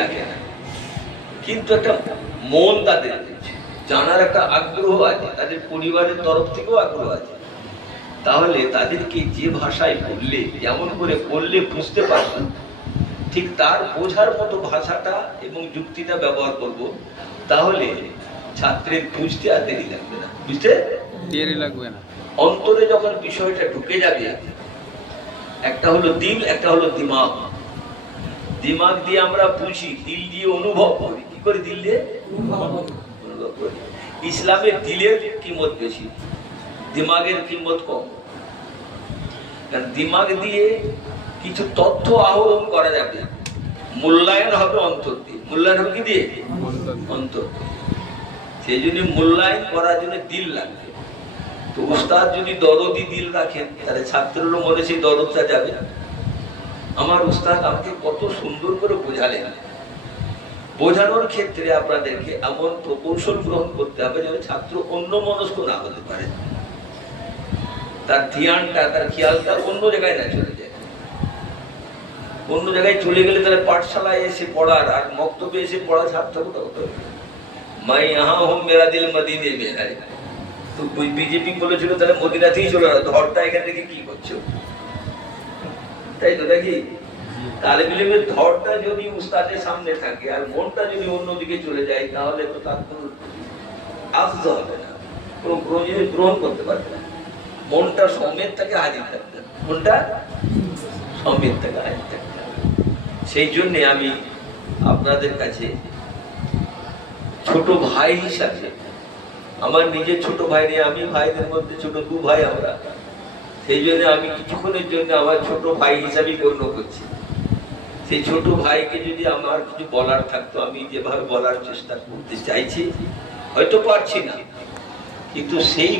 রাখে না, কিন্তু একটা মন তাদের জানার একটা আগ্রহ আছে, তাদের পরিবারের তরফ থেকেও আগ্রহ আছে। তাহলে তাদেরকে যে ভাষায় বললে, যেমন করে বললে বুঝতে পারবে, ঠিক তার বোঝার মতো ভাষাটা এবং যুক্তিটা ব্যবহার করব, তাহলে ছাত্রের বুঝতে আর দেরি লাগবে না। বুঝতে দেরি লাগবে না। অন্তরে যখন বিষয়টা ঢুকে যাবে, একটা হলো দিল, একটা হলো দিমাগ। দিমাগ দিয়ে আমরা বুঝি, দিল দিয়ে অনুভব করি। কি করে? দিল দিয়ে অনুভব করি। ইসলামের দিলের কিমত বেশি, দিমাগের কিমত কম। কারণ দিমাগ দিয়ে কিছু তথ্য আহরণ করা যাবে, মূল্যায়ন হবে অন্তর দিয়ে। মূল্যায়ন হবে কি দিয়ে? অন্তর। সেই জন্য মূল্যায়ন করার জন্য দিল লাগবে। তো উস্তাদ যদি দরদি দিল রাখেন, তাহলে ছাত্রেরও মনে সেই দরদটা যাবে। আমার উস্তাদ আমাকে কত সুন্দর করে বোঝালেন। বোঝানোর ক্ষেত্রে আপনাদেরকে এমন প্রকৌশল গ্রহণ করতে হবে যেন ছাত্র অন্য মনস্ক না হতে পারে, তার ধ্যানটা, তার খেয়ালটা অন্য জায়গায় না চলে যায়। অন্য জায়গায় চলে গেলে তাহলে পাঠশালায় এসে পড়ার আর মক্তবে এসে পড়া সার্থকতা হতে হবে। মাই ইহা হুম মেরা দিল মদিনে মে হ্যায়। তো বিজেপি বলেছিল তাহলে মদিনাতেই চলে গেল, ধরটা এখান থেকে কি করছো? তাই তো নাকি? তালেব ইলমের ধরটা যদি উস্তাদের সামনে থাকে আর মনটা যদি অন্যদিকে চলে যায়, তাহলে তো তার কোনো আফজ হবে না, কোনো গ্রহণ করতে পারবে না। মনটা সমেত তাকে হাজির থাকতে হবে, মনটা সমেত তাকে হাজির থাকতে হবে। সেই জন্যে আমি আপনাদের কাছে ছোট ভাই হিসাবে, আমার নিজের ছোট ভাই নেই, আমি ভাইদের মধ্যে ছোট দু ভাই আমরা, সেই জন্য আমি কিছুক্ষণের জন্য আমার ছোট ভাই হিসাবে গণ্য করছি। সেই ছোট ভাইকে যদি আমার কিছু বলার থাকতো, আমি যেভাবে বলার চেষ্টা করতে চাইছি, হয়তো পারছি না, কিন্তু সেই